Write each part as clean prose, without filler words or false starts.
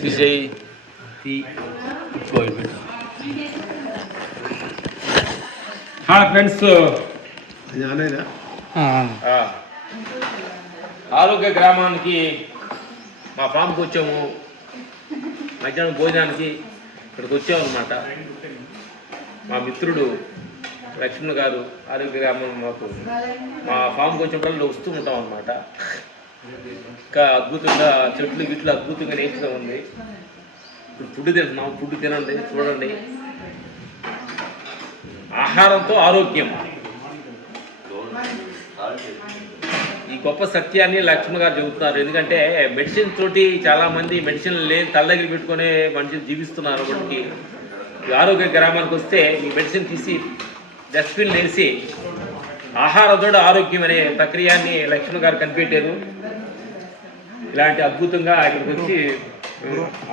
తీసేయి ఫ్రెండ్స్, ఆరోగ్య గ్రామానికి మా ఫామ్కి వచ్చాము. మధ్యాహ్నం భోజనానికి ఇక్కడికి వచ్చామన్నమాట. మా మిత్రుడు లక్ష్మణ్ గారు ఆరోగ్య గ్రామం మా ఫామ్కి వచ్చినప్పుడు వస్తూ ఉంటాం అన్నమాట. ఇంకా అద్భుతంగా చెట్లు గిట్లు అద్భుతంగా నేర్చుగా ఉంది. ఇప్పుడు ఫుడ్ తింటున్నాం. ఫుడ్ తినండి, చూడండి. ఆహారంతో ఆరోగ్యం, ఈ గొప్ప సత్యాన్ని లక్ష్మణ్ గారు చెబుతున్నారు. ఎందుకంటే మెడిసిన్ తోటి చాలామంది మెడిసిన్ లేని తల దగ్గర పెట్టుకునే మనుషులు జీవిస్తున్నారు. ఒకటికి ఆరోగ్య గ్రామానికి వస్తే ఈ మెడిసిన్ తీసి డస్ట్బిన్ వేసి ఆహారంతో ఆరోగ్యం అనే ప్రక్రియని లక్ష్మణ్ గారు కనిపెట్టారు. ఇలాంటి అద్భుతంగా ఇక్కడికి వచ్చి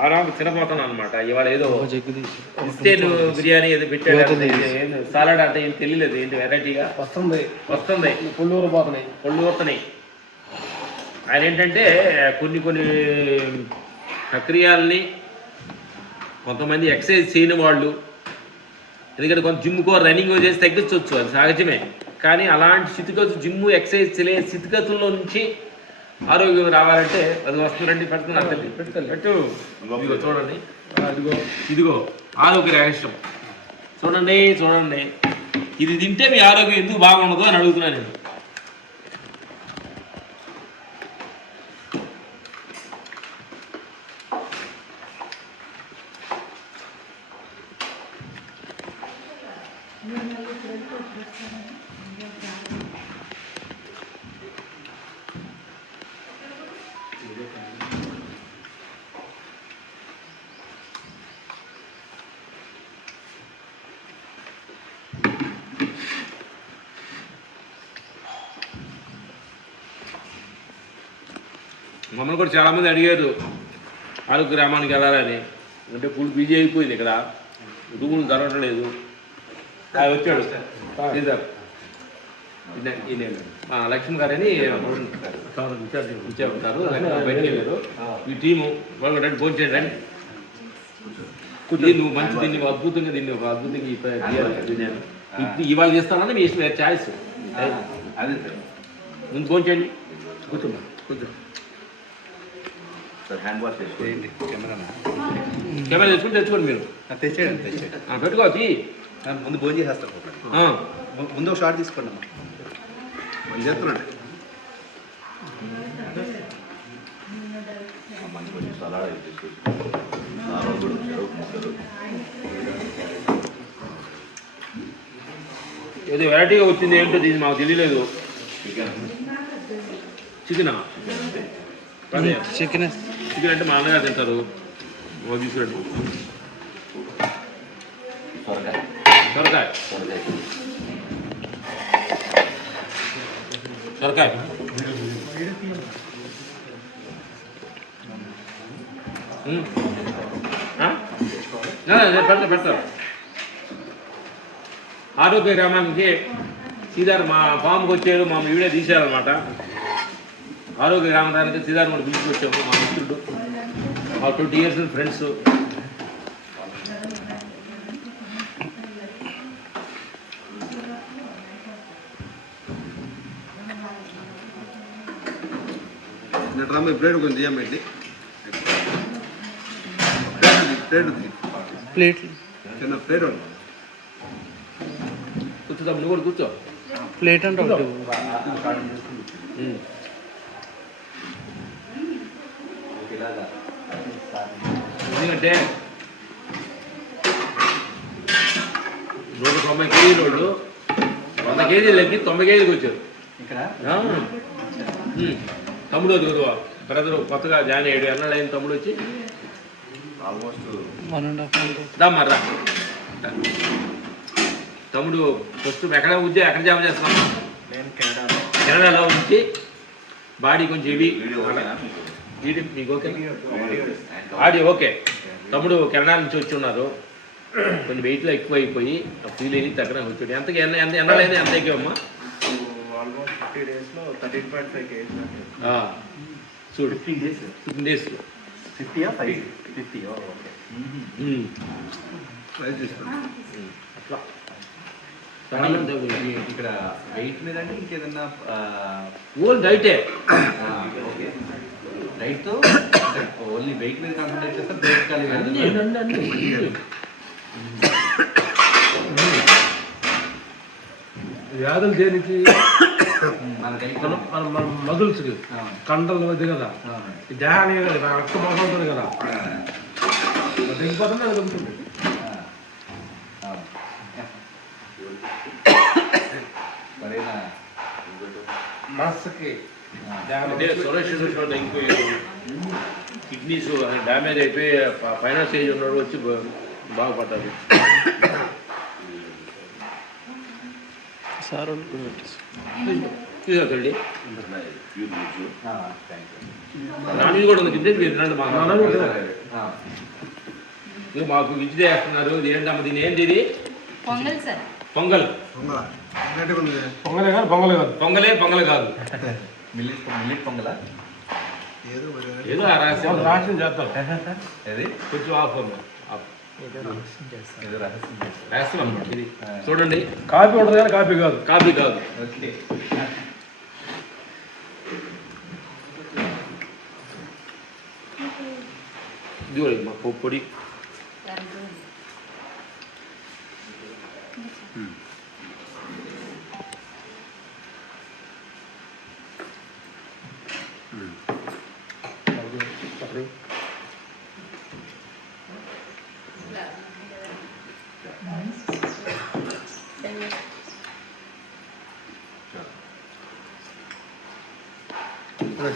ఆరాము తినబోతున్నాను అనమాట. ఇవాళ ఏదో చికెన్ బిర్యానీ ఏదో పెట్టాడు, సాలడ్ అంటే ఏం తెలియలేదు. ఏంటి వెరైటీగా వస్తుంది. పళ్ళు ఊరుతున్నాయి. ఆయన ఏంటంటే కొన్ని ప్రక్రియల్ని కొంతమంది ఎక్సర్సైజ్ చేయని వాళ్ళు, ఎందుకంటే కొంత జిమ్కో రన్నింగ్ చేసి తగ్గించవచ్చు, అది సహజమే. కానీ అలాంటి స్థితిగతులు, జిమ్ ఎక్సర్సైజ్ తెలియని స్థితిగతుల్లో నుంచి ఆరోగ్యం రావాలంటే అది వస్తుందండి. పెడుతున్నారు తల్లి, పెట్టు. ఇదిగో చూడండి, ఇదిగో ఆరోగ్య రహస్యం. చూడండి. ఇది తింటే మీ ఆరోగ్యం ఎందుకు బాగుండదు అని అడుగుతున్నాను నేను. మమ్మల్ని కూడా చాలామంది అడిగారు ఆరోగ్య గ్రామానికి వెళ్ళాలని. అంటే ఫుల్ బిజీ అయిపోయింది, ఇక్కడ రూములు దొరకట్లేదు. వచ్చాడు శ్రీధర్, లక్ష్మణ్ గారు అని ఉంటారు, బయటకు వెళ్ళారు. ఈ టీము వాళ్ళు రండి, భోజనం చేయండి, రండి. నువ్వు మంచి దీన్ని అద్భుతంగా ఇవాళ చేస్తానని మీ ఇష్టం, ఛాయిస్. ముందు భోజనం చేయండి, కూర్చోమ్మా, కూర్చో. హ్యాండ్ వాష్ చేసుకోండి. కెమెరా తెచ్చుకోండి మీరు. తెచ్చేయండి పెట్టుకోవచ్చు. ముందు భోజనం చేసేస్తారు. ముందు ఒక షార్ట్ తీసుకోండి అమ్మా. మంచి చేస్తున్నాండి. మంచి కొంచెం సలాడ్ ఏదో వెరైటీగా వచ్చింది, ఏంటో దీన్ని మాకు తెలియలేదు. చికెన్ అంటే మా అన్నగారు తింటారు. తీసుకురండి. సొరకాయ పెడతారు. ఆరోగ్య గ్రామానికి సీదార్ మా ఫామ్కి వచ్చారు, మా వీడియో తీశారనమాట. ఆరోగ్య గ్రామానికి సీదార్ మనం పిలుచుకొచ్చాము. మా మిత్రుడు, మా 20 years ఫ్రెండ్స్. ప్లేట్ కొంచెం తీయమండి. ప్లేట్ చిన్న ప్లేట్ కూర్చోదా, నువ్వు కూడా కూర్చో. ప్లేట్ అంటే ఎందుకంటే 190 కేజీల వాళ్ళు 100 కేజీలకి 90 కేజీలకు వచ్చారు. తమ్ముడు అది కదా బ్రదరు, కొత్తగా జాయిన్ అయ్యాడు. ఎన్నాళ్ళు అయిన తమ్ముడు వచ్చి? ఆల్మోస్ట్ 1.5 మర్రా. తమ్ముడు ఫస్ట్ ఎక్కడ జాయిన్ చేస్తున్నాను? కెనడాలో ఉంచి బాడీ కొంచెం హెవీ. మీకు ఓకే? ఆడి ఓకే. తమ్ముడు కెనడా నుంచి వచ్చి ఉన్నారు. కొంచెం వెయిట్లో ఎక్కువ అయిపోయి ఫీల్ అయ్యి తగ్గడం వచ్చాడు. ఎన్నాళ్ళైనా ఎంత ఎక్కువమ్మా? ఆల్మోస్ట్ 50 days లో 13.5 kg. చూడు 15 days 50 50 ఓకే. ప్రైస్ తీసుకోండి. అట్లా ఇక్కడ వెయిట్ మీద అంటే ఇంకేదన్నా ఓన్ డైటే ఓకే రైట్తో ఓన్లీ వెయిట్ మీద కాన్సన్ట్రేట్ చేస్తే బ్రేక్ ఖాళీ వ్యాధులు దేనికి మన డైట్ మన మదుల్స్కి కండలు అది కదా ఈ దేహానికి కదా రక్త మోసం ఉంటుంది కదా తగ్గిపోతుంది అది ఉంటుంది మనస్సుకి అంటే సొల్యూషన్ ఇంకో కిడ్నీస్ డ్యామేజ్ అయిపోయి ఫైనల్ స్టేజ్ ఉన్నాడు వచ్చి బాగుపడ్డారు. సార్ తీసుకోండి నాన్ కూడా ఉంది కింద తినండి మాకు విద్య చేస్తున్నారు. ఇది ఏంటమ్మా దీని ఏంటి ఇది? పొంగల్ సార్. పొంగల్ పొంగలే కాదు పొంగలే కాదు పొంగలే కాదు మిల్లెట్ పొంగలా ఏదో ఆ రహస్యం రాష్ట్రం చేస్తాం అది కొంచెం ఆఫ్ ఏదో రహస్యం రహస్యం అన్నమాట ఇది. చూడండి కాఫీ ఉంటుంది కానీ కాఫీ కాదు కాఫీ కాదు. ఓకే ఇది మా పొడి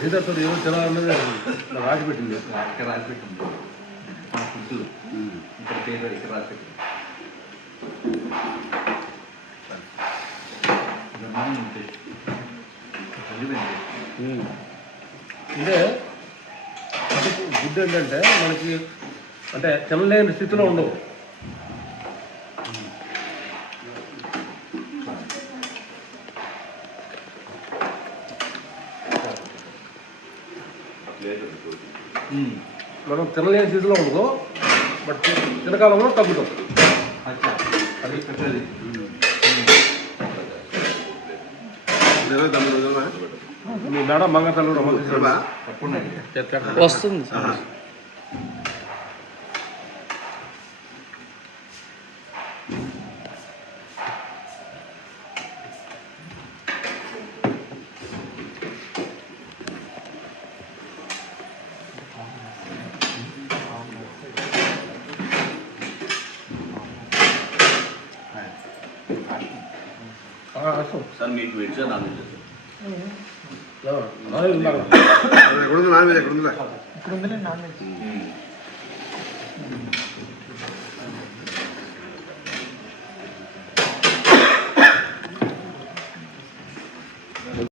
సీతాతో ఏదో తినాలన్నది రాసి పెట్టింది ఇక్కడ రాసి పెట్టింది మన ఫుడ్ ఇక్కడ పేరు ఇక్కడ రాసి పెట్టింది అంటే గుడ్ ఏంటంటే మనకి అంటే తినలేని స్థితిలో ఉండవు. మనం తినలేని స్థితిలో ఉండదు బట్ తినకాలంలో తగ్గుతాం. అది పెట్టేది మీ మేడం మంగతల్లు వస్తుంది సార్. సార్ మీకు వెజ్ నాన్ వెజ్ ఎక్కడుంది నాన్ వెజ్ ఎక్కడుందా ఇప్పుడు ఉందిలే నాన్ వెజ్.